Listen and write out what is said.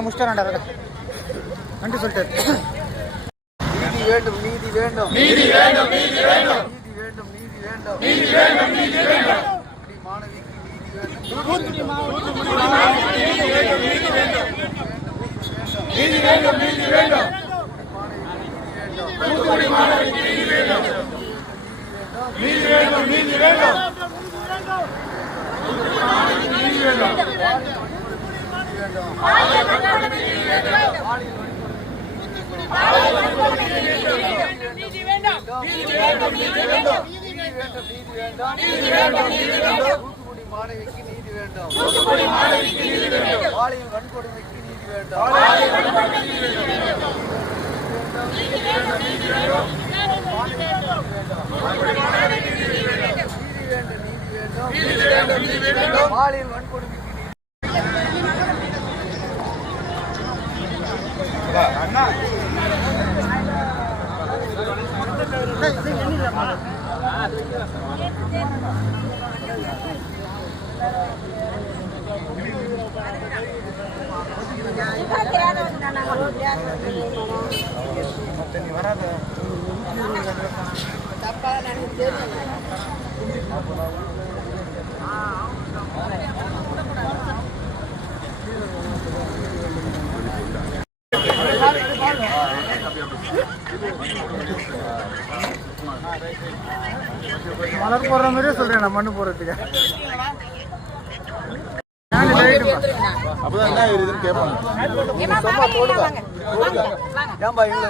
முடிச்சிட்டாரா நன்றி சொல்லிட்டு நீதி வேண்டும் நீதி வேண்டும் நீதி வேண்டும் நீதி வேண்டும் நீதி வேண்டும் நீதி வேண்டும் நீதி வேண்டும் நீதி வேண்டும் மாணவிக்கு நீதி வேண்டும் நீதி வேண்டும் நீதி வேண்டும் தூத்துக்குடி மாணவிக்கு நீதி வேண்டும் நீதி வேண்டும் நீதி வேண்டும் நீதி வேண்டும் தூத்துக்குடி மாணவிக்கு நீதி வேண்டும் பாலியல் வன்கொடுமைக்கு நீதி வேண்டும் பாலியல் வன்கொடுமைக்கு அண்ணா மலர் போடுற மாதிரியே சொல்றேன் நான் மண்ணு போடுறதுக்கு அப்பதான் என்ன இதுன்னு கேட்பாங்க ஏன்பா இல்லை